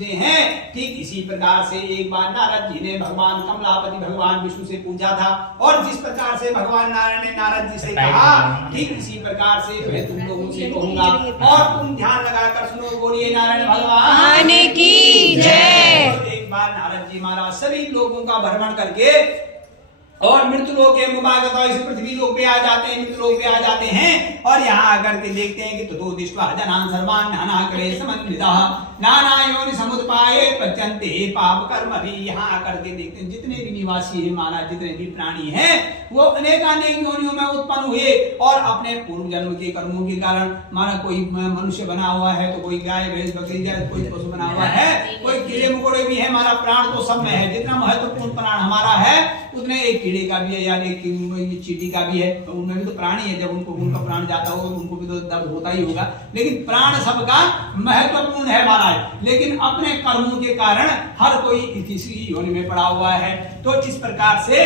पूछते हैं। ठीक इसी प्रकार से एक बार नारद जी ने भगवान कमलापति भगवान विष्णु से पूछा था, और जिस प्रकार से भगवान नारायण ने नारद जी से कहा, ठीक इसी प्रकार से मैं तुम लोगों से कहूंगा, और तुम ध्यान लगाकर सुनो। बोलिए नारायण भगवान की जय। एक बार नारद जी महाराज सभी लोगों का भ्रमण करके और मृत्यु लोक के मुबागत और इस पृथ्वी लोक पे आ जाते हैं, मृत्यु लोक पे आ जाते हैं, और यहाँ आकर के देखते हैं कि तो दिष्वा जनान सर्वान नाना करे समन्वितः नाना योनि समुत्पाये पच्यन्ते पाप कर्म भी। यहाँ आकर के देखते हैं जितने भी निवासी है महाराज, जितने भी प्राणी हैं, वो अनेकानेक योनियों में उत्पन्न हुए, और अपने पूर्व जन्म के कर्मों के कारण माना कोई मनुष्य बना हुआ है, तो कोई गाय भैंस बकरी जाए, कोई पशु बना हुआ है, कोई कीड़े मकोड़े भी है। हमारा प्राण तो सब में है, जितना महत्वपूर्ण प्राण हमारा है उतने एक कीड़े का भी है, या एक चींटी का भी है, तो उनमें भी तो प्राणी है। जब उनको उनका प्राण जाता हो उनको भी तो दर्द होता ही होगा, लेकिन प्राण सबका महत्वपूर्ण है महाराज। लेकिन अपने कर्मों के कारण हर कोई किसी योनि में पड़ा हुआ है। तो इस प्रकार से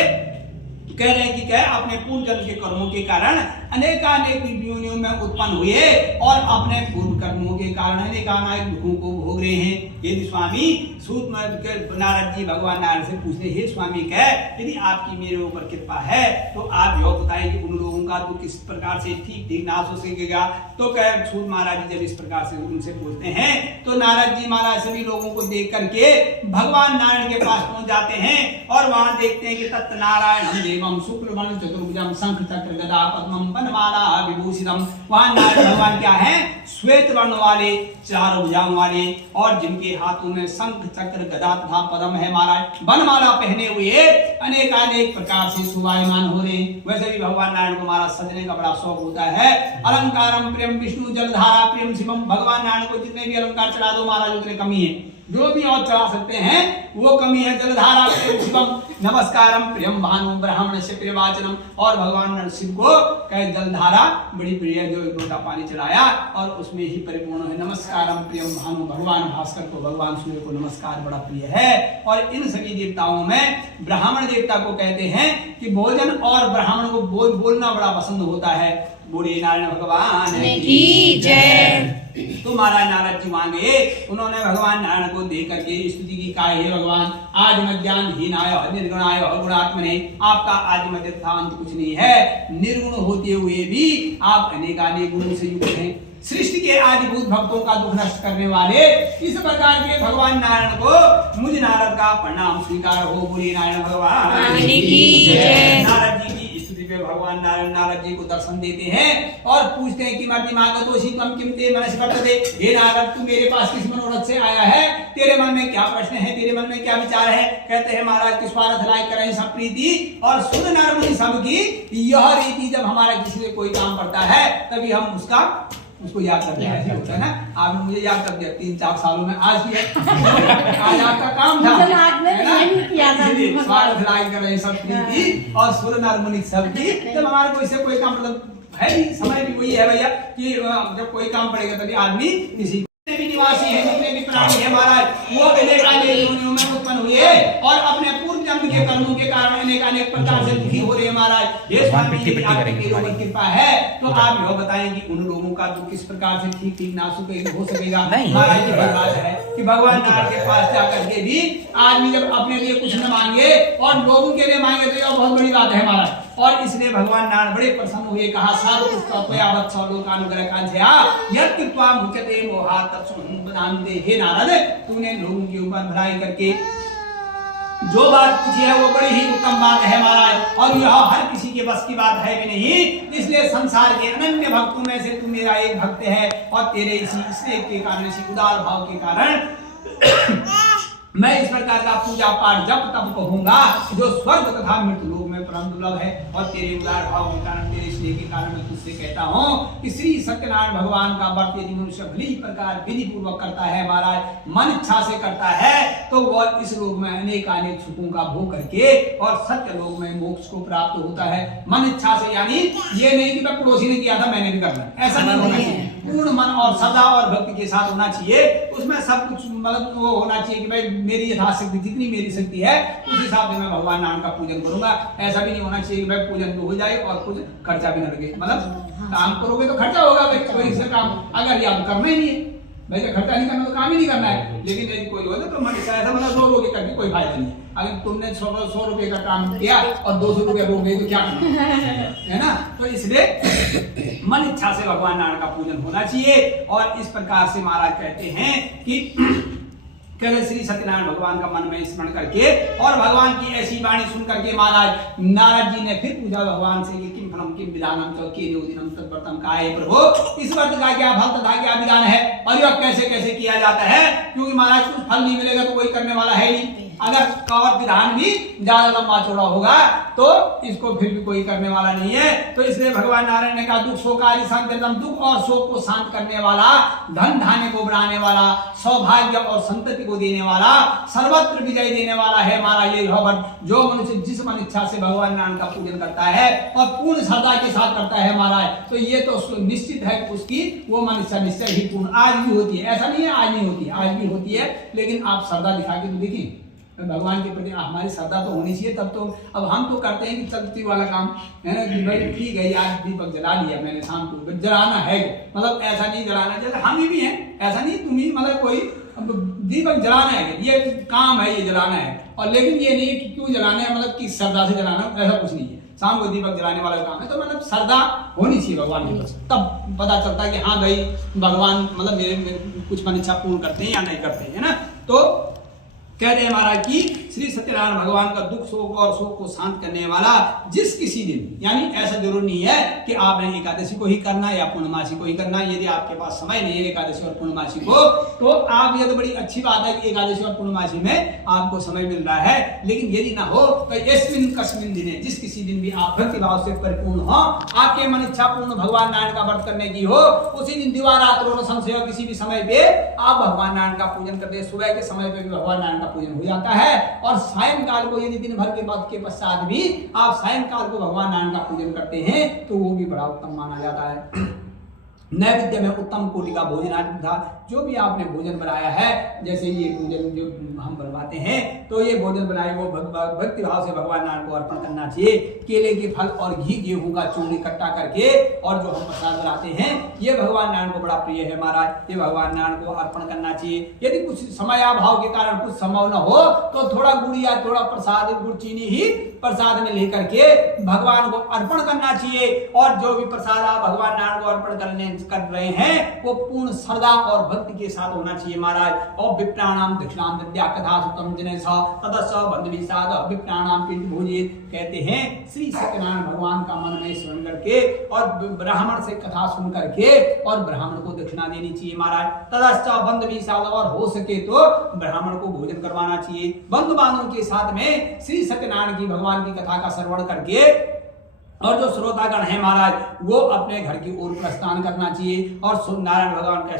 कह रहे हैं कि क्या अपने पूर्व जन्म के कर्मों के कारण अनेकानेक योनियों में उत्पन्न हुए, और अपने पूर्व कर्मों के कारण अनेकानेक दुखों को भोग रहे हैं। यदि स्वामी सूत नारद जी भगवान नारायण से पूछते, हे स्वामी कह यदि आपकी मेरे ऊपर कृपा है तो आप यह बताएं कि उन लोगों का दुख किस प्रकार से ठीक ठीक नाश हो सकेगा। तो कह सूत महाराज जी जब इस प्रकार से उनसे पूछते हैं, तो नारद जी महाराज सभी लोगों को देख करके भगवान नारायण के पास पहुंच जाते हैं, और वहां देखते हैं कि तत् नारायण देवम शुक्लवर्ण चतुर्भुजम शंख चक्र गदा पद्मम वनमाला विभूषितम। वहां नारायण भगवान क्या है? श्वेत वर्ण वाले, चार भुजाओं वाले, और जिनके हाथों में शंख चक्र गदा तथा पद्म है महाराज, वनमाला पहने हुए अनेकानेक प्रकार से शोभायमान हो रहे। वैसे भी भगवान नारायण को महाराज सजने का बड़ा शौक होता है। अलंकारम प्रियम विष्णु जलधारा प्रियम शिवम। भगवान नारायण को जितने भी अलंकार चढ़ा दो महाराज उतने कमी है, जो भी और चढ़ा सकते हैं वो कमी है। जलधारा प्रियम शिवम नमस्कारम प्रियम भानु ब्राह्मण से प्रियवाचनम। और भगवान शिव को कहे जलधारा बड़ी प्रिय, जो एक लोटा पानी चढ़ाया और उसमें ही परिपूर्ण है। नमस्कारम प्रियम भानु, भगवान भास्कर को, भगवान सूर्य को नमस्कार बड़ा प्रिय है। और इन सभी देवताओं में ब्राह्मण देवता को कहते हैं कि भोजन और ब्राह्मण को बोलना बड़ा पसंद होता है। बोलिए नारायण भगवान की जय। तो महाराज नारद जी वहां गए, उन्होंने भगवान नारायण को देख करके स्तुति की, कहा हे भगवान आज मध्यान्ह हीनाय निर्गुणाय गुणात्मने। आपका आज मध्य अंत कुछ नहीं है, निर्गुण होते हुए भी आप अनेकानेक गुणों से युक्त हैं। सृष्टि के आदिभूत भक्तों का दुख नष्ट करने वाले इस प्रकार के भगवान नारायण को मुझ नारद का प्रणाम स्वीकार हो। बोलिए नारायण भगवान की जय। नारद जी की स्तुति पे भगवान नारायण नारद जी को दर्शन देते हैं और पूछते हैं कि मर्तिमागतोषि त्वं किम ते मनसि वर्तते। हे नारद तू मेरे पास किस मनोरथ से आया है? तेरे मन में क्या प्रश्न है? तेरे मन में क्या विचार है? कहते हैं महाराज किस स्वार्थ लायक करें सब प्रीति और सुन नर मुनि सबकी यह रीति। जब हमारा किसी से कोई काम पड़ता है तभी हम उसको याद करते हैं, होता है ना। आपने मुझे याद कर दिया 3-4 सालों में, आज किया आज आपका काम था, स्वार्थ लायक करें सब प्रीति और सुन नर मुनि सबकी। जब हमारे कोई से कोई काम मतलब है ही, समय भी वही है भैया कि जब कोई काम पड़ेगा तभी आदमी किसी भी निवासी है, जितने भी प्राणी है महाराज, वो अनेकानेक योनियों में उत्पन्न हुए और अपने पूर्व जन्म के कर्मों के कारण अनेकानेक प्रकार से दुखी हो रहे हैं महाराज। ये स्वामी जी आपकी कृपा है तो आप यह बताएं कि उन लोगों का दुख किस प्रकार से ठीक ठीक नाश हो सकेगा। महाराज की बात है कि भगवान नारायण के पास जाकर के भी आदमी जब अपने लिए कुछ न मांगे और लोगों के लिए मांगे तो यह बहुत बड़ी बात है महाराज। और इसलिए भगवान नारायण बड़े प्रसन्न हुए, कहा साधु मुख्यते मोहा तत्सुनंदे। हे नारद तूने लोगों के ऊपर भलाई करके जो बात पूछी है वो बड़ी ही उत्तम बात है महाराज, और यह हर किसी के बस की बात है भी नहीं। इसलिए संसार के अनन्य भक्तों में से तू मेरा एक भक्त है और तेरे इसी स्नेह के कारण, इसी उदार भाव के कारण मैं इस प्रकार का पूजा पाठ जब तब कहूंगा जो स्वर्ग तथा मृत्यु लोक में परम दुर्लभ है। और तेरे उदार भाव के कारण, तेरे स्नेह के कारण मैं तुझसे कहता हूँ कि श्री सत्यनारायण भगवान का व्रत यदि मनुष्य भली प्रकार विधि पूर्वक करता है महाराज, मन इच्छा से करता है, तो वह इस लोक में अनेकानेक सुखों का भोग करके और सत्य लोक में मोक्ष को प्राप्त होता है। मन इच्छा से यानी ये नहीं कि मैं पड़ोसी ने किया था मैंने भी करना, ऐसा नहीं होना चाहिए। पूर्ण मन और श्रद्धा और भक्ति के साथ होना चाहिए। उसमें सब कुछ मतलब वो होना चाहिए कि भाई मेरी यथाशक्ति जितनी मेरी शक्ति है उस हिसाब से मैं भगवान नारायण का पूजन करूंगा। ऐसा भी नहीं होना चाहिए कि भाई पूजन तो हो जाए और कुछ खर्चा भी न लगे। मतलब काम करोगे तो खर्चा होगा, कोई से काम अगर याद करना ही नहीं है भाई का खर्चा नहीं करना तो काम ही नहीं करना है। लेकिन यदि कोई हो तो मन ऐसा मतलब रो के करके कोई फायदा नहीं है। अगर तुमने 100 रुपए का काम किया और 200 रुपए रो गई तो क्या करना है ना। तो इसलिए मन इच्छा से भगवान नारायण का पूजन होना चाहिए। और इस प्रकार से महाराज कहते हैं कि कहते श्री सत्यनारायण भगवान का मन में स्मरण करके और भगवान की ऐसी वाणी सुन करके महाराज नारद जी ने फिर पूछा भगवान से कि किम फलम किम विधानम तो केनोदिनम तद्व्रतम काहे प्रभु, इस व्रत का क्या फल तथा क्या विधान है और यह कैसे कैसे किया जाता है। क्योंकि महाराज कुछ फल नहीं मिलेगा तो कोई करने वाला है नहीं। अगर कवर विधान भी ज्यादा लंबा चौड़ा होगा तो इसको फिर भी कोई करने वाला नहीं है। तो इसलिए भगवान नारायण ने कहा दुख शोकारि शांतिदम, दुख और शोक को शांत करने वाला, धन धान्य को बढ़ाने वाला, सौभाग्य और संतति को देने वाला, सर्वत्र विजय देने वाला है हमारा ये भगवान। जो मनुष्य जिस मन इच्छा से भगवान नारायण का पूजन करता है और पूर्ण श्रद्धा के साथ करता है महाराज, तो ये तो निश्चित है कि उसकी वो मन इच्छा निश्चय ही पूर्ण आज भी होती है। ऐसा नहीं है आज नहीं होती, आज भी होती है। लेकिन आप श्रद्धा दिखा के तो देखिए भगवान के प्रति हमारी श्रद्धा तो होनी चाहिए तब तो। अब हम तो करते हैं कि चलती वाला काम है ना कि भाई ठीक है यार दीपक जला लिया मैंने शाम को, जलाना है मतलब ऐसा नहीं जलाना चाहिए। हम ही भी हैं, ऐसा नहीं तुम ही मतलब कोई दीपक जलाना है, ये काम है, ये जलाना है। और लेकिन ये नहीं कि क्यों जलाना है मतलब कि श्रद्धा से जलाना, ऐसा कुछ नहीं है। शाम को दीपक जलाने वाला काम है तो मतलब श्रद्धा होनी चाहिए भगवान के पास, तब पता चलता है कि हाँ भाई भगवान मतलब मेरे कुछ मन इच्छा पूर्ण करते हैं या नहीं करते हैं ना। तो कह रहे हैं महाराज की श्री सत्यनारायण भगवान का दुख शोक और शोक को शांत करने वाला जिस किसी दिन, यानी ऐसा जरूर नहीं है कि आपने एकादशी को ही करना या पूर्णमासी को ही करना। यदि आपके पास समय नहीं है एकादशी और पूर्णमासी को तो आप, ये तो बड़ी अच्छी बात है कि एकादशी और पूर्णमासी में आपको समय मिल रहा है। लेकिन यदि ना हो तो यस्मिन कस्मिन दिने, जिस किसी दिन भी आप भक्ति भाव से परिपूर्ण हो, आपके मन इच्छा पूर्ण भगवान नारायण का व्रत करने की हो, उसी दिन दिवारात्रो संशय किसी भी समय पे आप भगवान नारायण का पूजन करते हैं। सुबह के समय पे भी भगवान नारायण पूजन हो जाता है और सायंकाल को यदि दिन भर के बाद के पश्चात भी आप सायंकाल को भगवान नारायण का पूजन करते हैं तो वो भी बड़ा उत्तम माना जाता है। नैवेद्य में उत्तम कोटि का भोजन आदि था, जो भी आपने भोजन बनाया है, जैसे ये भोजन जो हम बनवाते हैं तो ये भोजन बनाए वो भक्ति भाव से भगवान नारायण को अर्पण करना चाहिए। केले के फल और घी गेहूं का चूर्ण इकट्ठा करके और जो हम प्रसाद बनाते हैं ये भगवान नारायण को बड़ा प्रिय है महाराज, ये भगवान नारायण को अर्पण करना चाहिए। यदि कुछ समयाभाव के कारण कुछ संभव न हो तो थोड़ा गुड़ या थोड़ा प्रसाद गुड़ चीनी ही प्रसाद में लेकर के भगवान को अर्पण करना चाहिए। और जो भी प्रसाद आप भगवान नारायण को अर्पण कर रहे हैं वो पूर्ण श्रद्धा और भक्ति के साथ होना चाहिए महाराज। और विप्राणाम दक्षिणाम दद्या कथा सुतम जनेसा तदस्स बंधुविषाद विप्राणाम पिंड भोजित। कहते हैं श्री सत्यनारायण भगवान का मन में स्मरण करके और ब्राह्मण से कथा सुन करके और ब्राह्मण को दक्षिणा देनी चाहिए महाराज। तदस्स बंधुविषाद, और हो सके तो ब्राह्मण को भोजन करवाना चाहिए। बंधु बांधवों के साथ में श्री सत्यनारायण की भगवान की कथा का श्रवण करके और जो श्रोतागण है महाराज वो अपने घर की ओर प्रस्थान करना चाहिए। और नारायण भगवान का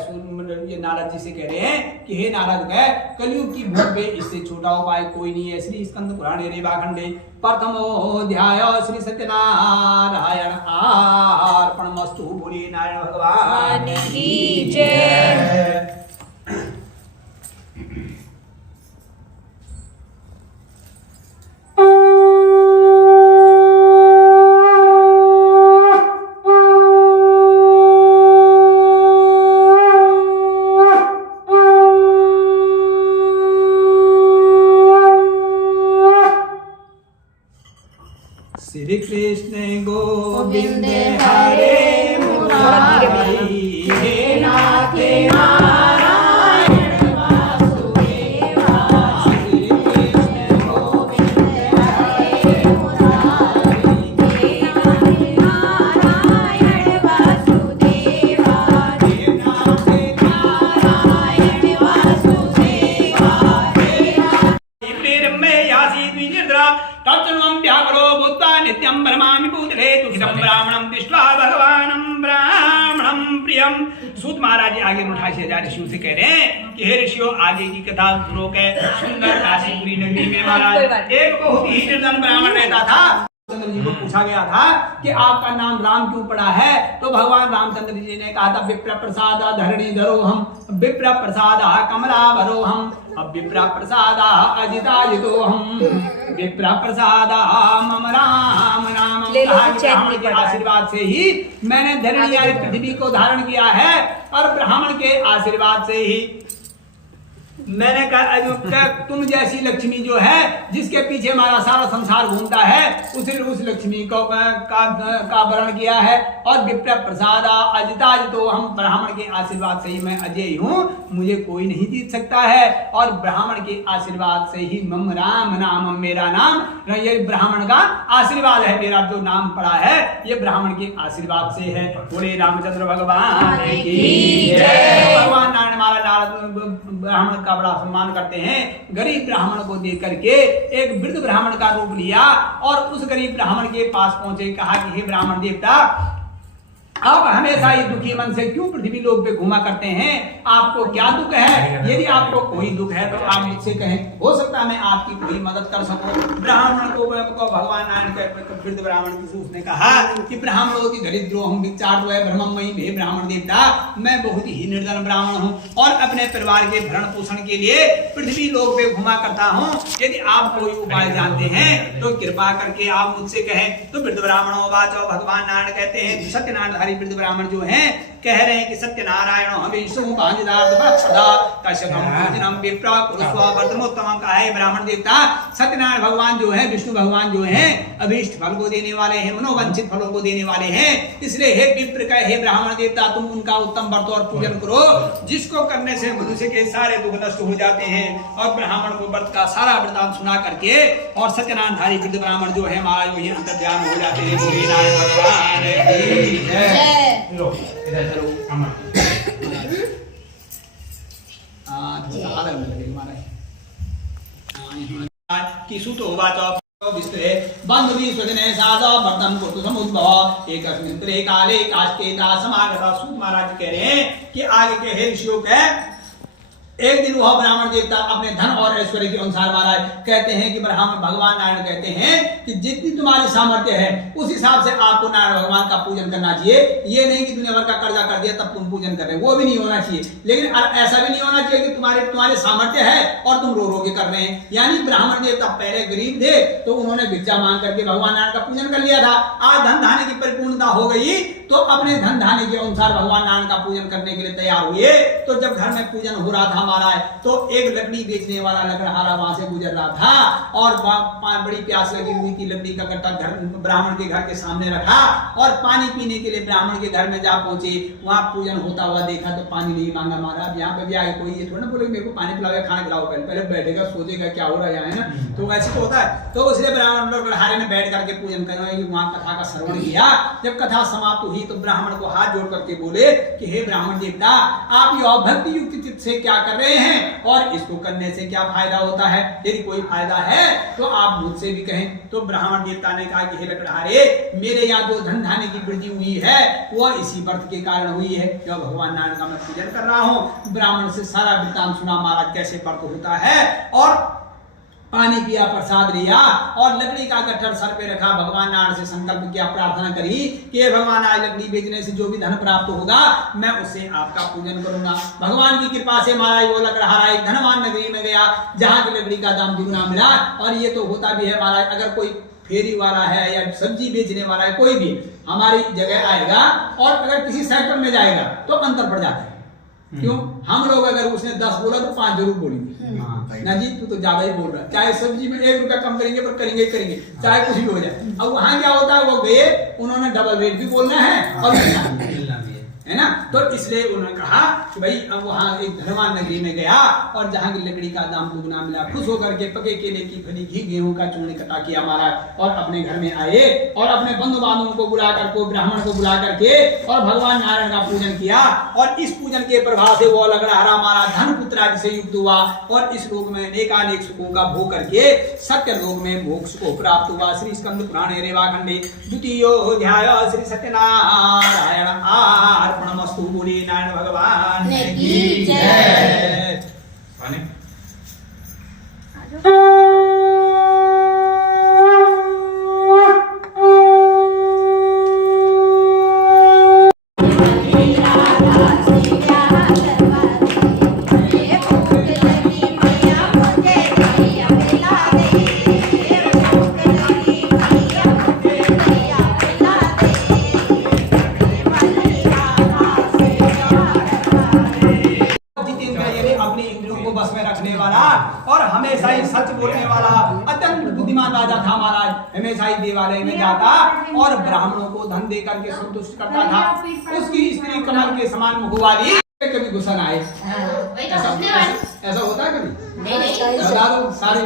ये नारद जी से कह रहे हैं कि हे नारद कह कलयुग की भोग में इससे छोटा उपाय कोई नहीं है। श्री स्कंद पुराणे रेवाखंडे प्रथमोऽध्याय श्री सत्यनारायण अर्पणमस्तु। बोलिए नारायण भगवान की जय। श्री कृष्ण गोविंद हरे मुरारी, हे नाथ नारायण वासुदेवा। श्री कृष्ण गोविंद हरे मुरारी, हे नाथ नारायण वासुदेवा। हे नाथ नारायण वासुदेवा। तत्त्वं व्याकरो भूत्वा नित्यं ब्रह्मामि भूतले दुखितं ब्राह्मणं दृष्ट्वा भगवानं ब्राह्मणं प्रियं। सूत महाराज जी आगे 88,000 ऋषियों से कह रहे हैं कि हे ऋषियों आगे की कथा सुनो के सुंदर काशीपुरी नगरी में महाराज एक बहुत ही निर्धन ब्राह्मण रहता था। चंद्र जी को पूछा गया था कि आपका नाम राम क्यों पड़ा है, तो भगवान रामचंद्र जी ने कहा था विप्र प्रसाद धरणी धरो हम, विप्र प्रसाद कमला भरो हम। अब विप्र प्रसादा अजिताजितो हम विप्र प्रसादा मम राम नाम। कहा कि ब्राह्मण के आशीर्वाद से ही मैंने धरणी यानी पृथ्वी को धारण किया है और ब्राह्मण के आशीर्वाद से ही मैंने कहा तुम जैसी लक्ष्मी जो है जिसके पीछे हमारा सारा संसार घूमता है उस लक्ष्मी को का वर्ण किया है। और विप्र प्रसादा अजिताज तो हम ब्राह्मण के आशीर्वाद से ही मैं अजय हूँ, मुझे कोई नहीं जीत सकता है। और ब्राह्मण के आशीर्वाद से ही मम राम नाम, मेरा नाम ये ब्राह्मण का आशीर्वाद है, मेरा जो नाम पड़ा है ये ब्राह्मण के आशीर्वाद से है। बोले रामचंद्र भगवान की जय। भगवान नारायण महाराज ब्राह्मण का बड़ा सम्मान करते हैं। गरीब ब्राह्मण को देख करके एक वृद्ध ब्राह्मण का रूप लिया और उस गरीब ब्राह्मण के पास पहुंचे, कहा कि हे ब्राह्मण देवता, आप हमेशा ही दुखी मन से क्यों पृथ्वी लोक पे घूमा करते हैं? आपको क्या दुख है? यदि आपको कोई दुख है तो आप मुझसे कहें, हो सकता है मैं आपकी कोई मदद कर सकूं। ब्राह्मण को भगवान नारायण के वृद्ध ब्राह्मण की उसने कहा कि ब्राह्मणों की दरिद्रो हम विचार है ब्रह्ममयी, हे ब्राह्मण देवता, मैं बहुत ही निर्धन ब्राह्मण हूँ और अपने परिवार के भरण पोषण के लिए पृथ्वी लोक पे घुमा करता हूँ। यदि आप कोई उपाय जानते हैं तो कृपा करके आप मुझसे कहें। तो वृद्ध ब्राह्मणों वाचो भगवान नारायण कहते हैं, सत्यनारायण वृद्ध ब्राह्मण जो हैं कह रहे हैं कि सत्यनारायण का है ब्राह्मण देवता। सत्यनारायण भगवान जो है, विष्णु भगवान जो हैं अभीष्ट फल को देने वाले हैं, मनोवांछित फलों को देने वाले हैं। इसलिए हे विप्र का हे ब्राह्मण देवता, तुम उनका उत्तम व्रत और पूजन करो जिसको करने से मनुष्य के सारे दुख नष्ट हो जाते हैं। और ब्राह्मण को व्रत का सारा वृतांत सुना करके और सत्यनारायण वृद्ध ब्राह्मण जो है महाराज वही अंतर ध्यान हो जाते हैं। बोले नारायण भगवान की जय। लो इधर चलो अमर कि सुतो वाचो विस्तरे बंधुवी स्वजने सादा वर्तन को समुद्भव एकस्मिन् त्रे काले काष्ठे दा समागता। सूत महाराज कह रहे हैं कि आगे के हे ऋषियों के एक दिन वह ब्राह्मण देवता अपने धन और ऐश्वर्य के अनुसार महाराज कहते हैं कि ब्राह्मण भगवान नारायण कहते हैं कि जितनी तुम्हारी सामर्थ्य है उस हिसाब से आपको नारायण भगवान का पूजन करना चाहिए। ये नहीं कि दुनिया भर का कर्जा कर दिया तब तुम पूजन कर रहे, वो भी नहीं होना चाहिए। लेकिन ऐसा भी नहीं होना चाहिए कि तुम्हारे सामर्थ्य है और तुम रो के कर रहे हैं। यानी ब्राह्मण देवता पहले गरीब थे तो उन्होंने भिक्षा मांग करके भगवान नारायण का पूजन कर लिया था। आज धन धान्य की परिपूर्णता हो गई तो अपने धन धान्य के अनुसार भगवान नारायण का पूजन करने के लिए तैयार हुए। तो जब घर में पूजन हो रहा था महाराज तो एक लकड़ी बेचने वाला लकड़हारा वहां से गुजर रहा था और बड़ी प्यास लगी हुई थी। लकड़ी का कट्टा घर ब्राह्मण के घर के सामने रखा और पानी पीने के लिए ब्राह्मण के घर में जा पहुंचे। वहां पूजन होता हुआ देखा तो पानी नहीं मांगा महाराज। यहाँ पे भी आगे कोई ये थोड़ा बोले मेरे को पानी पिलाओ खाना खिलाओ, पहले बैठेगा सोचेगा क्या हो रहा है यहाँ, है ना। तो वैसे तो होता है। तो इसलिए ब्राह्मण लकड़हारे ने बैठ करके पूजन करना, वहां कथा का श्रवण किया। जब कथा समाप्त हुई तो ब्राह्मण को हाथ जोड़ करके बोले कि हे ब्राह्मण देवता, आप यह भक्ति युक्त चित्त से क्या कर रहे हैं और इसको करने से क्या फायदा होता है? यदि कोई फायदा है तो आप मुझसे भी कहें। तो ब्राह्मण देवता ने कहा कि हे लकड़हारे, मेरे यहाँ जो धन धान्य की वृद्धि हुई है वह इसी व्रत के कारण हुई है। जब भगवान नारायण का मैं पूजन कर रहा हूँ, ब्राह्मण से सारा वृत्तांत सुना महाराज कैसे व्रत होता है और पानी पिया, प्रसाद लिया और लकड़ी का गट्ठर सर पे रखा। भगवान नारायण से संकल्प किया, प्रार्थना करी कि हे भगवान, आज लकड़ी बेचने से जो भी धन प्राप्त होगा मैं उससे आपका पूजन करूंगा। भगवान की कृपा से महाराज वो लकड़हारा एक धनवान नगरी में गया जहां की लकड़ी का दाम दुगना मिला। और ये तो होता भी है महाराज, अगर कोई फेरी वाला है या सब्जी बेचने वाला है, कोई भी हमारी जगह आएगा और अगर किसी सेक्टर में जाएगा तो अंतर पड़ जाता है। क्यों? हम लोग अगर उसने 10 बोला तो 5 जरूर बोलेंगे ना जी, तू तो ज्यादा ही बोल रहा है। चाहे सब्जी में 1 रुपया कम करेंगे पर करेंगे चाहे कुछ भी हो जाए। अब वहां क्या होता है, वो गए, उन्होंने डबल रेट भी बोलना है और है ना। तो इसलिए उन्होंने कहा कि भाई अब वहां एक धनवान नगरी में गया और जहां की लकड़ी का दाम दुगना मिला, खुश होकर के पके केले की फली, घी, गेहूं का चूर्ण इकट्ठा किया महाराज और अपने घर में आए और अपने बंधु बांधवों को बुला करके, ब्राह्मण को बुला करके और भगवान नारायण का पूजन किया। और इस पूजन के प्रभाव से वो लकड़हारा महाराज धन पुत्र से युक्त हुआ और इस लोक में अनेकानेक सुखों का भोग करके सत्य लोक में मोक्ष को प्राप्त हुआ। श्री स्कंद पुराणे रेवाखंडे द्वितीयोऽध्याय श्री सत्यनारायण अर्पणमस्तु। बोले नारायण भगवान की जय। राधा महाराज हमेशा ही देवालय में जाता और ब्राह्मणों को धन दे करके संतुष्ट करता था। उसकी स्त्री कमल के समान मुख वाली, कभी गुस्सा ना आए। ऐसा होता है कभी? बता दो सारे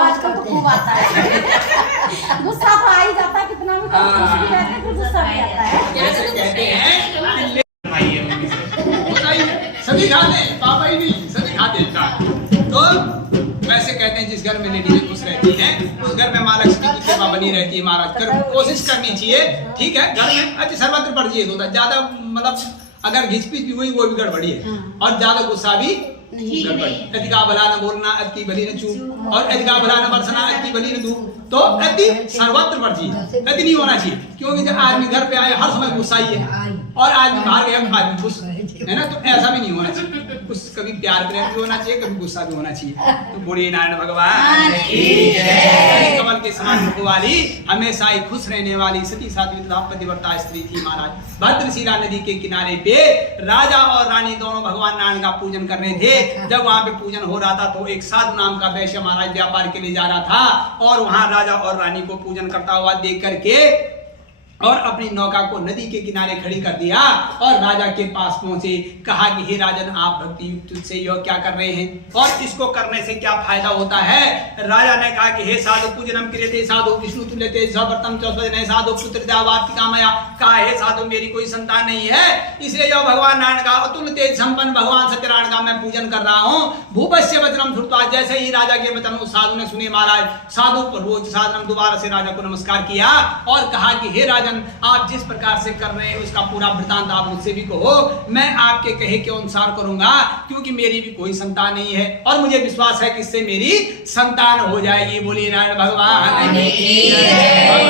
आजकल तो खूब आता है। गुस्सा तो आ ही जाता है, कितना भी खुश भी रहते हैं तो गुस्सा भी आता है। जैसे कहते हैं सभी खाते हैं, पापा ही नहीं सभी खाते हैं। तो वैसे कहते हैं जिस घर में लेडीज खुश रहती हैं उस घर में माँ लक्ष्मी की कृपा बनी रहती है। महाराज कोशिश करनी चाहिए, ठीक है, घर में अच्छी सर्वत्र पड़ जाइए होता ज्यादा, मतलब अगर घिचपिच भी हुई वो भी गड़बड़ी है और ज्यादा गुस्सा भी गड़बड़ी। अधिका भला न बोलना अति भली न चूप और अधिका भला न बरसना अति भली न धूप। तो अति सर्वत्र पड़ चाहिए, अति नहीं होना चाहिए, क्योंकि जब आदमी घर पे आए हर समय गुस्सा ही है और आदमी बाहर गया आदमी खुश है ना, तो ऐसा भी नहीं होना चाहिए। कुछ कभी प्यार प्रेम भी होना चाहिए, कभी गुस्सा भी होना चाहिए। तो बोलिए नारायण भगवान कमल के समान मुख वाली, हमेशा ही खुश रहने वाली सती साध्वी तथा पतिव्रता स्त्री थी महाराज। भद्रशिला नदी के किनारे पे राजा और रानी दोनों भगवान नारायण का पूजन कर रहे थे। जब वहां पे पूजन हो रहा था तो एक साधु नाम का वैश्य महाराज व्यापार के लिए जा रहा था और वहां राजा और रानी को पूजन करता हुआ देख करके और अपनी नौका को नदी के किनारे खड़ी कर दिया और राजा के पास पहुंचे। कहा कि हे राजन, आप भक्ति युक्त से यह क्या कर रहे हैं और इसको करने से क्या फायदा होता है? राजा ने कहा कि हे साधु, पूजनम क्रियते साधु विष्णु तुल्यते सवर्तम चौसने साधु पुत्र वाप्ति कामया। कहा हे साधु, मेरी कोई संतान नहीं है, इसलिए जो भगवान नारायण का अतुल तेज संपन्न भगवान सत्यनारायण का मैं पूजन कर रहा हूँ। भूपस्य वचनम श्रुत्वा, जैसे ही राजा के वचन उस साधु ने सुने महाराज, साधु रोज साधन दोबारा से राजा को नमस्कार किया और कहा कि हे राजन, आप जिस प्रकार से कर रहे हैं उसका पूरा वृतांत आप मुझसे भी कहो, मैं आपके कहे के अनुसार करूंगा, क्योंकि मेरी भी कोई संतान नहीं है और मुझे विश्वास है कि इससे मेरी संतान हो जाएगी। बोलिए नारायण भगवान।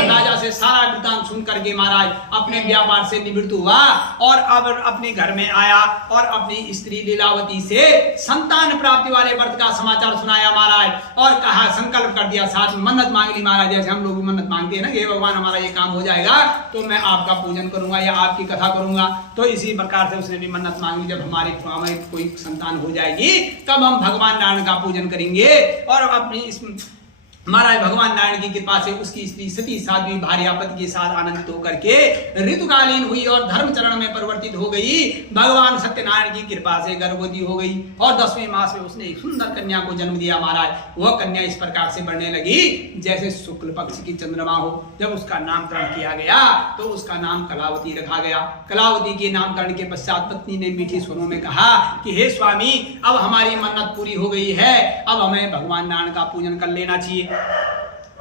राजा से सारा वृतांत सुन करके महाराज अपने व्यापार से निवृत्त हुआ और अब अपने घर में आया और अपनी स्त्री लीलावती से संतान प्राप्ति वाले व्रत का समाचार सुनाया महाराज और कहा, संकल्प कर दिया, साथ में मन्नत मांग ली महाराज, जैसे हम लोग भी मन्नत मांगते हैं ना, हे भगवान हमारा ये काम हो जाएगा तो मैं आपका पूजन करूंगा या आपकी कथा करूंगा। तो इसी प्रकार से उसने भी मन्नत मांग ली, जब हमारी कोई संतान हो जाएगी तब हम भगवान नारायण का पूजन करेंगे। और अपनी इस महाराज भगवान नारायण की कृपा से उसकी स्त्री सती साध्वी भार्यापति के साथ आनंदित होकर के ऋतुकालीन हुई और धर्म चरण में परिवर्तित हो गई। भगवान सत्यनारायण की कृपा से गर्भवती हो गई और 10वें मास में उसने एक सुंदर कन्या को जन्म दिया महाराज। वह कन्या इस प्रकार से बढ़ने लगी जैसे शुक्ल पक्ष की चंद्रमा हो। जब उसका नामकरण किया गया तो उसका नाम कलावती रखा गया। कलावती के नामकरण के पश्चात पत्नी ने मीठी स्वरों में कहा कि हे स्वामी, अब हमारी मन्नत पूरी हो गई है, अब हमें भगवान नारायण का पूजन कर लेना चाहिए।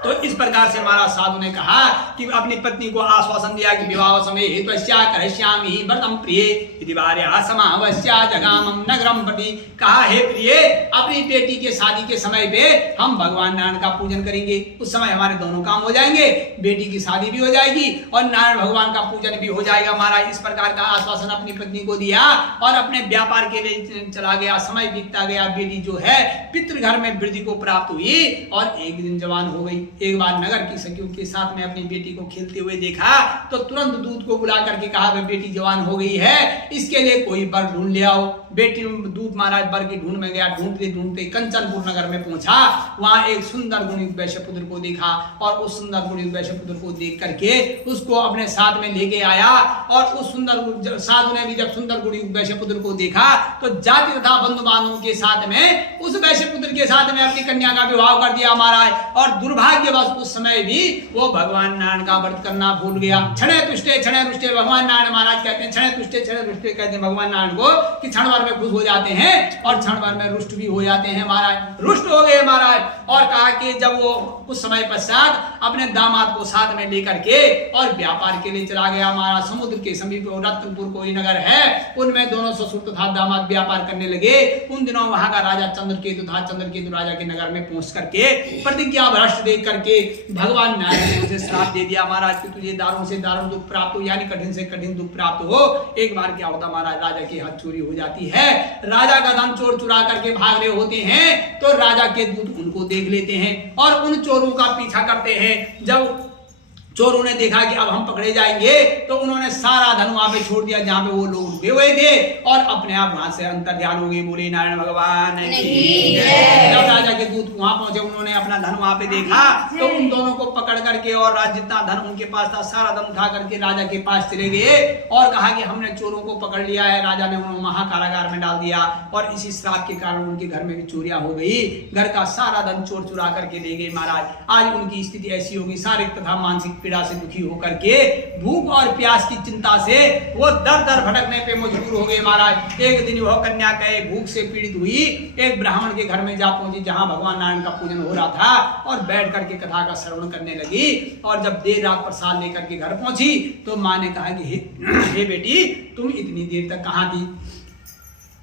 तो इस प्रकार से महाराज साधु ने कहा कि अपनी पत्नी को आश्वासन दिया कि विवाह समय हेतुश्या करश्यामि व्रतम प्रिय यदि भार्या समावस्या जगामं नगरम प्रति। कहा, हे प्रिय, अपनी बेटी के शादी के समय पे हम भगवान नारायण का पूजन करेंगे। उस समय हमारे दोनों काम हो जाएंगे, बेटी की शादी भी हो जाएगी और नारायण भगवान का पूजन भी हो जाएगा। महाराज इस प्रकार का आश्वासन अपनी पत्नी को दिया और अपने व्यापार के लिए चला गया। समय बीतता गया, बेटी जो है पितृघर में वृद्धि को प्राप्त हुई और एक दिन जवान हो गई। एक बार नगर की सखियों के साथ में अपनी बेटी को खेलते हुए देखा तो तुरंत दूत को बुला करके कहा, वह बेटी जवान हो गई है, इसके लिए कोई वर ढूंढ ले आओ। बेटी दूत महाराज वर की ढूंढ में गया। ढूंढते ढूंढते कंचनपुर नगर में पहुंचा। वहां एक सुंदर गुणयुक्त वैश्यपुत्र को देखा और उस सुंदर गुणयुक्त वैश्यपुत्र को देख करके उसको अपने साथ में लेके आया। और उस सुंदर साधु ने भी जब सुंदर गुणयुक्त वैश्यपुत्र को देखा तो जाति तथा बंधु बांधवों के साथ में उस वैश्यपुत्र के साथ में अपनी कन्या का विवाह कर दिया महाराज। और दुर्भाग्य उस समय भी वो भगवान नारायण का व्रत करना भूल गया। क्षणे तुष्टे भगवान नारायण महाराज कहते हैं, क्षणे तुष्टे कहते हैं भगवान नारायण को कि क्षण भर में खुश हो जाते हैं और क्षण भर में रुष्ट भी हो जाते हैं महाराज। रुष्ट हो गए महाराज और कहा कि जब वो कुछ समय पश्चात अपने दामाद को साथ में लेकर के और व्यापार के लिए चला गया महाराज। समुद्र के समीप रत्नपुर कोई नगर है, उनमें दोनों ससुर तथा दामाद व्यापार करने लगे। उन दिनों वहां का राजा चंद्रकेतु था। चंद्रकेतु राजा के नगर में पहुंच करके प्रतिज्ञा भ्रष्ट देख करके भगवान नारायण ने उसे श्राप दे दिया महाराज कि तुझे दारुण से दारुण दुख प्राप्त हो, यानी कठिन से कठिन दुख प्राप्त हो। एक बार क्या होता महाराज, राजा की हाथ चोरी हो जाती है। राजा का धन चोर चुरा करके भाग रहे होते हैं तो राजा के दूत उनको देख लेते हैं और उन चोरों का पीछा करते हैं। जब चोरों ने देखा कि अब हम पकड़े जाएंगे, तो उन्होंने सारा धन वहां पे छोड़ दिया जहां पे वो लोग रुके हुए थे और अपने आप वहां से अंतर ध्यान हो गए। बोले नारायण भगवान की जय। जब राजा के दूत वहां पहुंचे, उन्होंने अपना धन वहां पे देखा, तो उन दोनों को पकड़ करके और जितना धन उनके पास था सारा धन उठा करके राजा के पास चले गए और कहा कि हमने चोरों को पकड़ लिया है। राजा ने उन्हें महाकारागार में डाल दिया और इसी श्राप के कारण उनके घर में भी चोरियां हो गई। घर का सारा धन चोर चुरा करके ले गए महाराज। आज उनकी स्थिति ऐसी होगी, शारीरिक तथा मानसिक पीड़ा से दुखी होकर के भूख और प्यास की चिंता से वो दर दर भटकने पे मजबूर हो गए महाराज। एक दिन वह कन्या कहे भूख से पीड़ित हुई एक ब्राह्मण के घर में जा पहुंची जहां भगवान नारायण का पूजन हो रहा था और बैठ करके कथा का श्रवण करने लगी। और जब देर रात प्रसाद लेकर के घर पहुंची तो माँ ने कहा कि हे बेटी, तुम इतनी देर तक कहां थी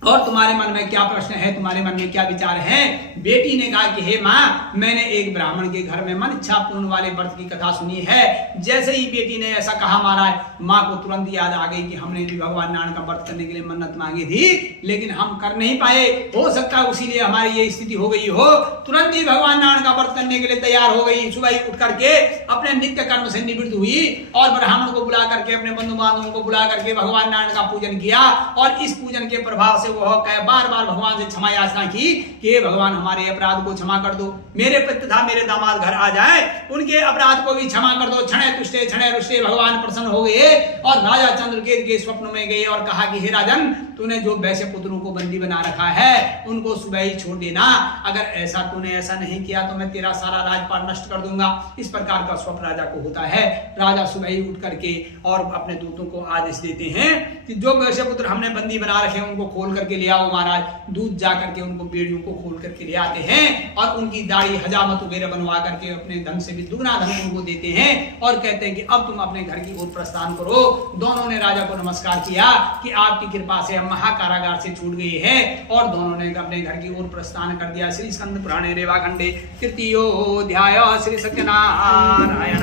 और तुम्हारे मन में क्या प्रश्न है, तुम्हारे मन में क्या विचार है? बेटी ने कहा कि हे माँ, मैंने एक ब्राह्मण के घर में मन इच्छा पूर्ण वाले व्रत की कथा सुनी है। जैसे ही बेटी ने ऐसा कहा महाराज, माँ को तुरंत याद आ गई कि हमने भी भगवान नारायण का व्रत करने के लिए मन्नत मांगी थी, लेकिन हम कर नहीं पाए। हो सकता है उसीलिए हमारी ये स्थिति हो गई हो। तुरंत ही भगवान नारायण का व्रत करने के लिए तैयार हो गई। सुबह ही उठ करके अपने नित्य कर्म से निवृत्त हुई और ब्राह्मण को बुला करके, अपने बंधु बांधवों को बुला करके भगवान नारायण का पूजन किया। और इस पूजन के प्रभाव से वह बार बार भगवान से क्षमा याचना की कि भगवान हमारे अपराध को क्षमा कर दो, मेरे पिता तथा मेरे दामाद घर आ जाए, उनके अपराध को भी क्षमा कर दो। क्षणे तुष्टे क्षणे रुष्टे भगवान प्रसन्न हो गए और राजा चंद्रकेतु के स्वप्न में गए और कहा कि हे राजन, तूने जो वैसे पुत्रों को बंदी बना रखा है उनको सुबह ही छोड़ देना। अगर ऐसा तूने ऐसा नहीं किया तो मैं तेरा सारा राजपाट नष्ट कर दूंगा। इस प्रकार का स्वप्न राजा को होता है। राजा सुबह ही उठ करके और अपने दूतों को आदेश देते हैं कि जो वैसे पुत्र हमने बंदी बना रखे हैं उनको खोल करके ले आओ महाराज। दूत जा करके उनको बेड़ियों को खोल करके ले आते हैं और उनकी दाढ़ी हजामत वगैरह बनवा करके अपने धन से भी दुगना धन उनको देते हैं और कहते हैं कि अब तुम अपने घर की ओर प्रस्थान करो। दोनों ने राजा को नमस्कार किया कि आपकी कृपा से हम महाकारागार से छूट गए हैं और दोनों ने अपने घर की ओर प्रस्थान कर दिया। श्री स्कंद पुराणे रेवाखंडे तृतीयोऽध्याय श्री सत्यनारायण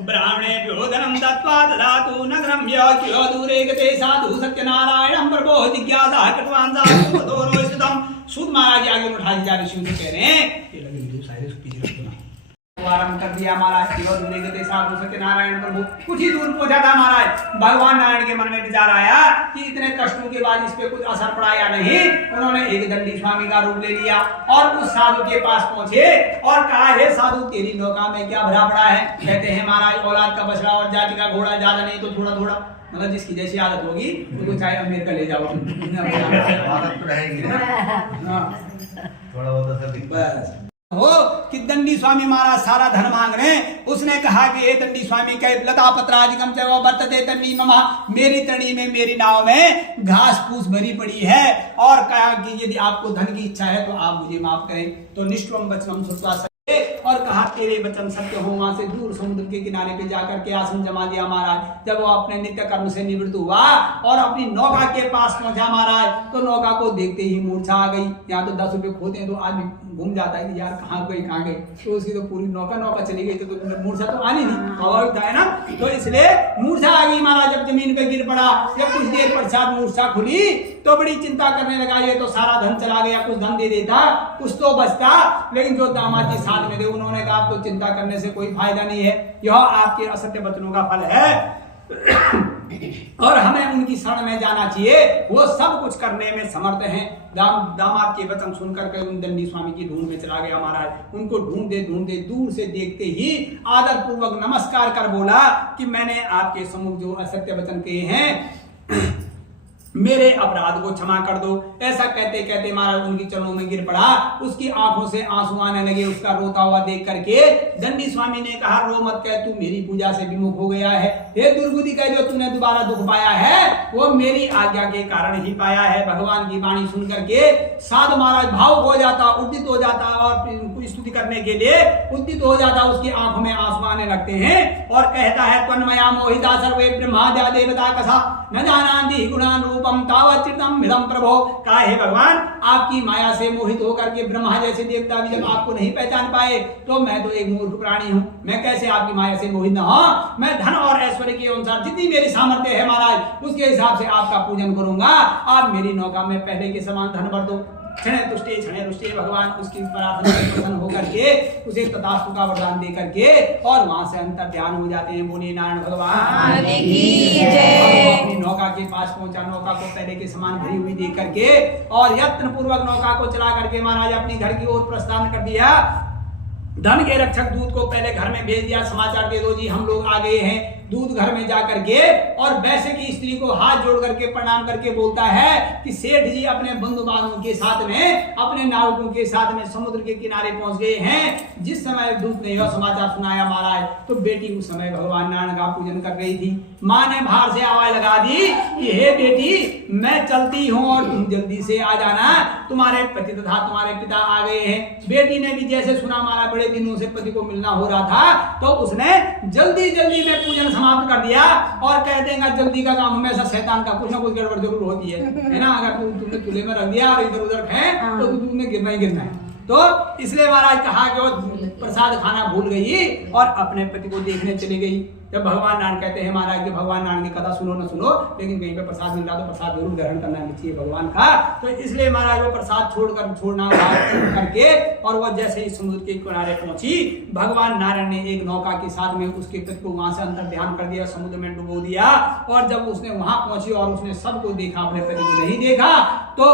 ब्राह्मणेभ्यो धनं दत्त्वा ददातु नगरं यः दूरे गते साधु सत्यनारायणं प्रभो जिज्ञासा कृतवान् साधु पदोरो स्थितं। सूत महाराज आगे उठा दिया ऋषियों से कह रहे हैं ये लगे हिंदू सारे पीछे रखना आरंभ कर दिया महाराज। दूरे गते साधु सत्यनारायण प्रभु। कुछ ही दूर पहुंचा था महाराज, भगवान नारायण के मन में विचार आया कि इतने कष्टों के बाद इस पे कुछ असर पड़ा या नहीं। उन्होंने एक दंडी स्वामी का रूप ले लिया और उस साधु के पास पहुंचे और कहा हे साधु, तेरी नौका में क्या भरा पड़ा है? कहते हैं महाराज औलाद का बछड़ा और जाति का घोड़ा, ज्यादा नहीं तो थोड़ा थोड़ा, मतलब जिसकी जैसी आदत होगी उसको चाहे अमीर का ले जाओ आदत तो रहेगी ना थोड़ा बहुत बस हो कि दंडी स्वामी महाराज सारा धन मांग रहे हैं। उसने कहा कि हे दंडी स्वामी कहे लता पत्रादिकम च वर्तते तन्नी मम, मेरी तनी में मेरी नाव में घास फूस भरी पड़ी है। और कहा कि यदि आपको धन की इच्छा है तो आप मुझे माफ करें। तो निष्ठुरम वचनम श्रुत्वा और कहा तेरे वचन सत्य हो। वहां से दूर समुद्र के किनारे पे जाकर के आसन जमा दिया महाराज। जब वो अपने नित्य कर्म से निवृत्त हुआ और अपनी नौका के पास पहुंचा महाराज, तो नौका को देखते ही मूर्छा आ गई। यहाँ तो 10 रुपए खोते हैं तो आदमी घूम जाता है कि यार कहाँ गई, तो उसकी तो पूरी नौका चली गई। तो मूर्छा तो आनी नहीं, स्वाभाविक था ना। तो इसलिए मूर्छा आ गई महाराज। जब जमीन पे गिर पड़ा, जब कुछ देर पश्चात मूर्छा खुली तो बड़ी चिंता करने लगा, ये तो सारा धन चला गया, कुछ धन दे देता कुछ तो बचता। लेकिन जो दामाद जी साथ में थे उन्होंने कहा आप तो चिंता करने से कोई फायदा नहीं है, यह आपके असत्य वचनों का फल है और हमें उनकी शरण में जाना चाहिए। वो सब कुछ करने में समर्थ हैं। दामाद के वचन सुनकर के उन दंडी स्वामी की ढूंढ में चला गया महाराज। उनको ढूंढते ढूंढते दूर से देखते ही आदर पूर्वक नमस्कार कर बोला कि मैंने आपके सम्मुख जो असत्य वचन कहे हैं मेरे अपराध को क्षमा कर दो। ऐसा कहते कहते महाराज उनकी चरणों में गिर पड़ा। उसकी आंखों से आंसू आने लगे उसका रोता हुआ देख करके। दंडी स्वामी ने कहा रो मत, कह तू मेरी पूजा से विमुख हो गया है। हे दुर्बुद्धि, कह जो तूने दोबारा दुख पाया है वो मेरी आज्ञा के कारण ही पाया है। भगवान की वाणी सुन करके साधु महाराज भावुक हो जाता, उद्दित हो जाता और स्तुति करने के लिए उद्दित हो जाता, उसकी आंखों में आंसू आने लगते हैं और कहता है त्वन्मया मोहिता सर्वे ब्रह्माद्या देवता कसा न जानान्ति गुणान रूपम तावच्चितम मिदम प्रभो। कहा हे भगवान, आपकी माया से मोहित होकर के ब्रह्मा जैसे देवता भी जब आपको नहीं पहचान पाए तो मैं तो एक मूर्ख प्राणी हूँ, मैं कैसे आपकी माया से मोहित न हो। मैं धन और ऐश्वर्य के अनुसार जितनी मेरी सामर्थ्य है महाराज उसके हिसाब से आपका पूजन करूंगा। आप मेरी नौका में पहले के समान धन भर दो। क्षण रुष्टे भगवान उसकी प्रार्थना से प्रसन्न होकर के उसे तथास्तु का वरदान दे करके और वहां से अंतर ध्यान हो जाते हैं। बोले नारायण भगवान की जय। अपनी नौका के पास पहुंचा, नौका को पहले के समान भरी हुई देख करके और यत्न पूर्वक नौका को चला करके महाराज अपनी घर की ओर प्रस्थान कर दिया। धन के रक्षक दूत को पहले घर में भेज दिया, समाचार दे दो जी हम लोग आ गए हैं। दूध घर में जा करके और वैसे की स्त्री को हाथ जोड़ करके प्रणाम करके बोलता है कि सेठ जी अपने बंधु बांधवों के साथ में अपने नाविकों के साथ में समुद्र के किनारे पहुंच गए हैं। जिस समय दूत ने यह समाचार सुनाया महाराज तो बेटी उस समय भगवान नारायण का पूजन कर रही थी। माँ ने बाहर से आवाज लगा दी कि हे बेटी मैं चलती हूँ और तुम जल्दी से आ जाना, तुम्हारे पति तथा तुम्हारे पिता आ गए हैं। बेटी ने भी जैसे सुना महाराज बड़े दिनों से पति को मिलना हो रहा था तो उसने जल्दी जल्दी में पूजन समाप्त कर दिया और कह देगा जल्दी का काम हमेशा शैतान का कुछ ना कुछ गड़बड़ जरूर होती है ना। अगर तुमने चूल्हे में रख दिया और इधर उधर है तो तुमने गिरना ही गिरना है। तो इसलिए महाराज कहा कि वो प्रसाद खाना भूल गई और अपने पति को देखने चली गई। जब भगवान नारायण कहते हैं महाराज कि भगवान नारायण की कथा सुनो न सुनो लेकिन कहीं पे प्रसाद मिल रहा तो प्रसाद जरूर ग्रहण करना चाहिए भगवान का। तो इसलिए महाराज वो प्रसाद छोड़ना करके और वो जैसे ही समुद्र के किनारे पहुंची भगवान नारायण ने एक नौका के साथ में उसके पति को वहां से अंतर ध्यान कर दिया, समुद्र में डुबो दिया। और जब उसने वहां पहुंची और उसने सबको देखा, अपने पति को नहीं देखा तो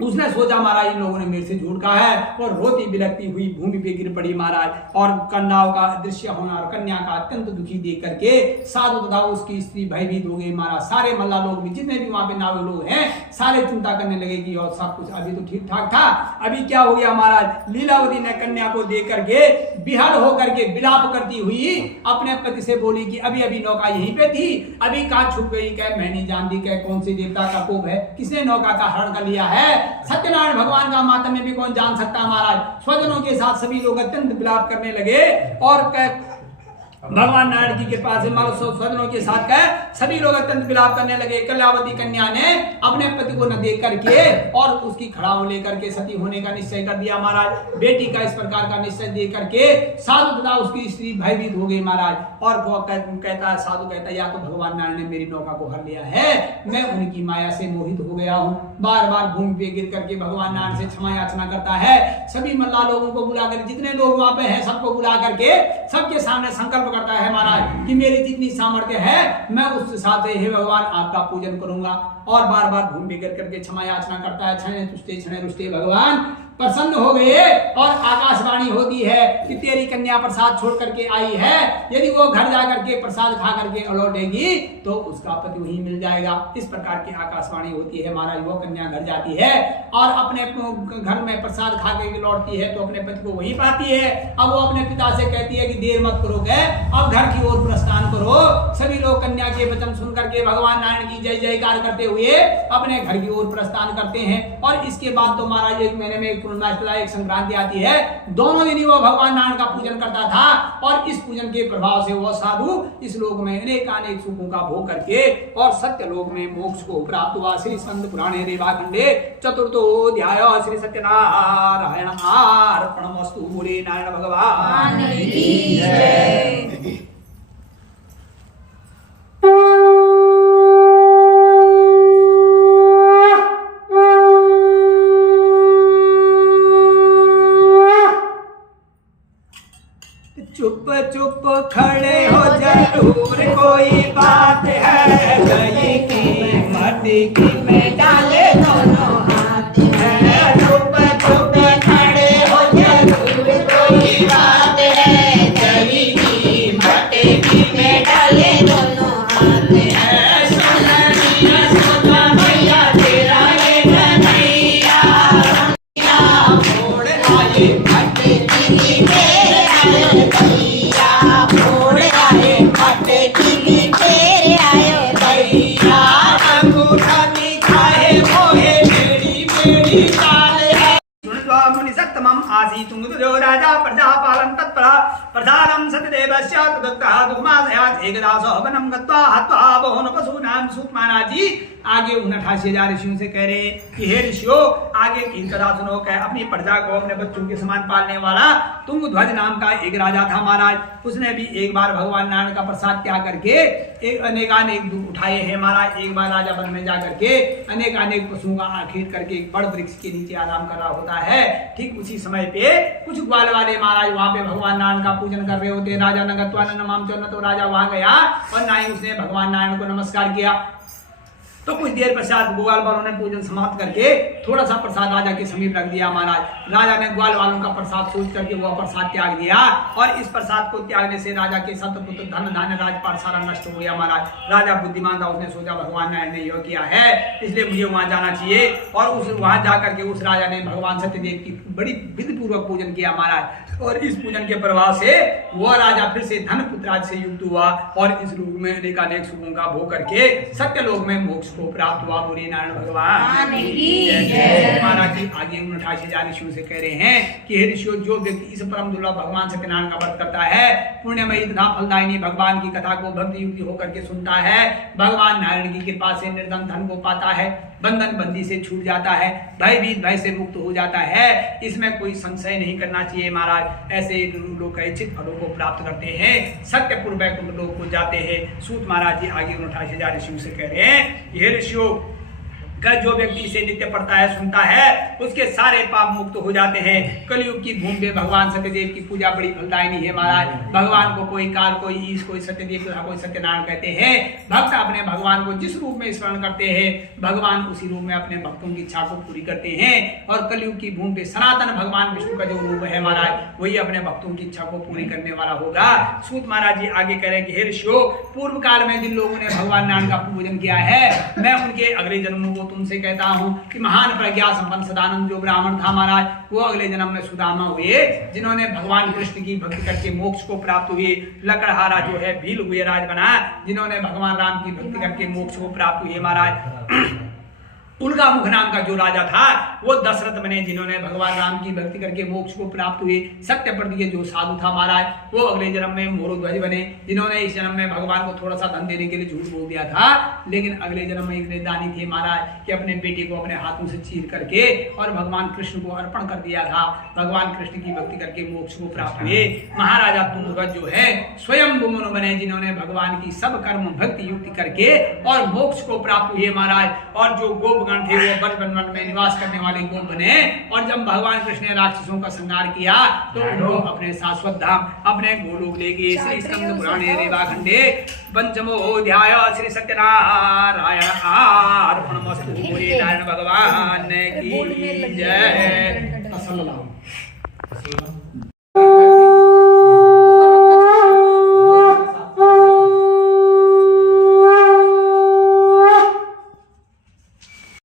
उसने सोचा महाराज इन लोगों ने मेरे से झूठ कहा है और रोती बिलखती हुई भूमि पे गिर पड़ी महाराज। और कन्याओं का दृश्य होना और कन्या का अत्यंत दुखी देख करके साधु तथा उसकी स्त्री भयभीत हो गई महाराज। सारे मल्ला लोग भी जितने भी वहां पे नावे लोग हैं सारे चिंता करने लगे कि और सब कुछ अभी तो ठीक ठाक था, अभी क्या हो गया महाराज। लीलावती ने कन्या को देख करके बिहार होकर के विलाप करती हुई अपने पति से बोली कि अभी अभी नौका यहीं पे थी, अभी कहाँ छुप गई। क्या मैं नहीं जानती क्या कौन से देवता का कोप है, किसने नौका का हरण कर लिया है। सत्यनारायण भगवान का मातम्य भी कौन जान सकता महाराज। स्वजनों के साथ सभी लोग अत्यंत विलाप करने लगे और भगवान नारायण की कृपा से स्वजनों के साथ कह सभी लोग अत्यंत विलाप करने लगे। कल्यावती कन्या ने अपने पति को न देख करके और उसकी खड़ाऊ लेकर के सती होने का निश्चय कर दिया महाराज। बेटी का इस प्रकार का निश्चय दे करके साधु तथा उसकी स्त्री भयभीत हो गई महाराज। और वो कहता है साधु कहता है या तो भगवान नारायण ने मेरी नौका को हर लिया है, मैं उनकी माया से मोहित हो गया हूँ। बार बार भूमि पे गिर करके भगवान नारायण से क्षमा याचना करता है। सभी मल्ला लोगों को बुला कर जितने लोग वहां पे हैं सबको बुला करके सबके सामने संकल्प करता है महाराज कि मेरी जितनी सामर्थ्य है मैं उस हिसाब से हे भगवान आपका पूजन करूंगा। और बार बार भूमि पे गिर करके क्षमा याचना करता है। क्षण रुष्टे भगवान प्रसन्न हो गए और आकाशवाणी होती है कि तेरी कन्या प्रसाद छोड़ करके आई है, यदि वो घर जा करके प्रसाद खा करके लौटेगी तो उसका पति वहीं मिल जाएगा। इस प्रकार की आकाशवाणी होती है महाराज। वो कन्या घर जाती है और अपने घर में प्रसाद खा के लौटती है तो अपने पति को वहीं पाती है। अब वो अपने पिता से कहती है कि देर मत करोगे, अब घर की ओर प्रस्थान करो। सभी लोग कन्या के वचन सुन करके भगवान नारायण की जय जयकार करते हुए अपने घर की ओर प्रस्थान करते हैं। और इसके बाद तो महाराज एक महीने में एक संक्रांति आती है, दोनों दिन वो भगवान नारायण का पूजन करता था और इस पूजन के प्रभाव से वो साधु इस लोक में अनेक सुखों का भोग करके और सत्य लोक में मोक्ष को प्राप्त हुआ। श्री स्कंद पुराणे रेवाखंडे चतुर्थोऽध्याय श्री सत्यनारायण अर्पणमस्तु। बोले नारायण भगवान की जय। चुप चुप खड़े हो जरूर कोई बात है, गई की मट्टी की में डाले दोनों हाथ है। चुप चुप खड़े हो जरूर कोई बात है, गई की मट्टी की में डाले दोनों हाथ है। सोना भैया तेरा ये कन्हैया मोड़ आए मट्टी की मेरे आए भैया, मोड़ आए मट्टी की मेरे आए भैया। अंगूठा दिखाए मोहे प्रसादं सत्यदेवस्य तदक्तः दुग्मादयात् एकदासो हवनं गत्वा हत्वा बहून् पशूनां। सूत महाराज जी आगे 89,000 ऋषियों से कह रहे कि हे ऋषियों, आगे की कथा सुनो। कह अपनी प्रजा को अपने बच्चों के समान पालने वाला तुंगध्वज नाम का एक राजा था महाराज। उसने भी एक बार भगवान नारायण का प्रसाद त्याग करके एक अनेकानेक दुख उठाए हैं महाराज। एक बार राजा वन में जा करके अनेकानेक पशुओं का आखिर करके एक बड़ वृक्ष के नीचे आराम कर रहा होता है। ठीक उसी समय पे कुछ ग्वाल वाले महाराज वहां पे भगवान नारायण का पूजन कर रहे होते। राजा नगत्वा नमाम न तो राजा वहां गया और ना ही उसने भगवान नारायण को नमस्कार किया। तो कुछ देर पश्चात ग्वाल वालों ने पूजन समाप्त करके थोड़ा सा प्रसाद राजा के समीप रख दिया महाराज। राजा ने ग्वाल वालों का प्रसाद सोच करके वह प्रसाद त्याग दिया और इस प्रसाद को त्यागने से राजा के सतपुत्र धन धान्य राजपाट सारा नष्ट हो गया महाराज। राजा बुद्धिमान था, उसने सोचा भगवान नारायण ने यह किया है इसलिए मुझे वहां जाना चाहिए। और उस वहां जाकर के उस राजा ने भगवान सत्यदेव की बड़ी विधि पूर्वक पूजन किया महाराज। और इस पूजन के प्रभाव से वह राजा फिर से धन पुत्राज से युक्त हुआ और इस लोक में अनेकानेक सुखों का भोग करके सत्य लोक में मोक्ष को प्राप्त हुआ। बोले नारायण भगवान महाराज जी आगे 89,000 ऋषियों से कह रहे हैं कि हे ऋषियों, जो व्यक्ति इस परम दुर्लभ भगवान सत्यनारायण का व्रत करता है, पुण्यमयी तथा फलदायिनी भगवान की कथा को भक्ति युक्ति होकर के सुनता है, भगवान नारायण की कृपा से निर्धन धन को पाता है, बंधन बंदी से छूट जाता है, भयभीत भय से मुक्त हो जाता है, इसमें कोई संशय नहीं करना चाहिए महाराज। ऐसे लोग इच्छित फलों को प्राप्त करते हैं, सत्यपुर वैकुंठ लोक को जाते हैं। सूत महाराज जी आगे 89,000 ऋषियों से कह रहे हैं, ये ऋषियों का जो व्यक्ति इसे नित्य पढ़ता है सुनता है उसके सारे पाप मुक्त हो जाते हैं। कलयुग की भूमि पे भगवान सत्यदेव की पूजा बड़ी फलदायिनी है महाराज। भगवान को कोई काल, कोई ईश, कोई सत्यदेव तथा कोई सत्यनारायण कहते हैं। भक्त अपने भगवान को जिस रूप में स्मरण करते हैं भगवान उसी रूप में अपने भक्तों की इच्छा को पूरी करते हैं। और कलयुग की भूमि पे सनातन भगवान विष्णु का जो रूप है महाराज वही अपने भक्तों की इच्छा को पूरी करने वाला होगा। सूत महाराज जी आगे कह रहे हैं कि हे ऋषियों, पूर्व काल में जिन लोगों ने भगवान नारायण का पूजन किया है मैं उनके अगले जन्मों को तुमसे कहता हूं कि महान प्रज्ञा संपन्न सदानंद जो ब्राह्मण था महाराज वो अगले जन्म में सुदामा हुए, जिन्होंने भगवान कृष्ण की भक्ति करके मोक्ष को प्राप्त हुए। लकड़हारा जो है भील हुए राज बना, जिन्होंने भगवान राम की भक्ति करके मोक्ष को प्राप्त हुए महाराज। उल्का मुख नाम का जो राजा था वो दशरथ बने, जिन्होंने भगवान राम की भक्ति करके मोक्ष को प्राप्त हुए। सत्यप्रति जो साधु था महाराज वो अगले जन्म में मोरोध्वज बने, जिन्होंने इस जन्म में भगवान को थोड़ा सा धन देने के लिए झूठ बोल दिया था, लेकिन अगले जन्म में एक दानी थे महाराज कि अपने बेटे को अपने हाथों से चीर करके और भगवान कृष्ण को अर्पण कर दिया था। भगवान कृष्ण की भक्ति करके मोक्ष को प्राप्त हुए। महाराजा तुंगध्वज जो है स्वयं मुनि बने, जिन्होंने भगवान की सब कर्म भक्ति युक्ति करके और मोक्ष को प्राप्त हुए महाराज। और जो गोप थे वो बचपन में निवास करने वाले गोप बने। और जब भगवान कृष्ण ने राक्षसों का संहार किया तो वो अपने शाश्वत धाम अपने गोलोक ले गए। श्री स्कंद पुराणे रेवाखंडे पंचमो अध्याय श्री सत्यनारायण अर्पणमस्तु। बोले नारायण भगवान की जय।